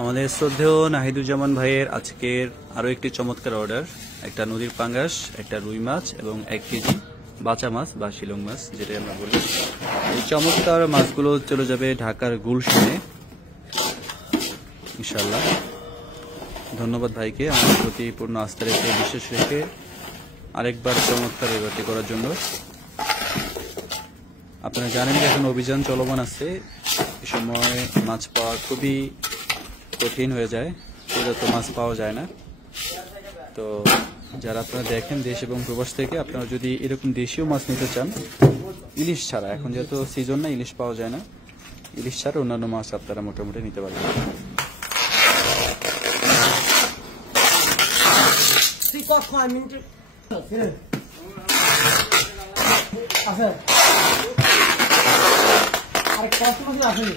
আমাদের শ্রদ্ধেয় নাহিদুজ্জামান ভাইয়ের আজকের আরো একটি চমৎকার অর্ডার, একটা নদীর পাঙ্গাস, একটা রুই মাছ এবং 1 কেজি বাচা মাছ বা শিলং মাছ যেটা আমরা বলি। এই চমৎকার মাছগুলো চলে যাবে ঢাকার গুলশানে ইনশাআল্লাহ। ধন্যবাদ ভাইকে আমাদের প্রতি পূর্ণ আস্থা রেখে বিশেষ রেখে আরেকবার চমৎকার অর্ডারটি করার জন্য। আপনারা জানেন যে এখন অভিযান চলমান আছে, এ সময় মাছ পাওয়া খুবই কঠিন হয়ে যায়, পর্যাপ্ত মাছ পাওয়া যায় না। তো যারা আপনারা দেখেন দেশ এবং প্রবাস থেকে, আপনারা যদি এরকম দেশীয় মাছ নিতে চান, ইলিশ ছাড়া, এখন যেহেতু সিজন না, ইলিশ পাওয়া যায় না, ইলিশ ছাড়া অন্যান্য মাছ আপনারা মোটামুটি নিতে পারবেন। আরেক কষ্ট আসেনি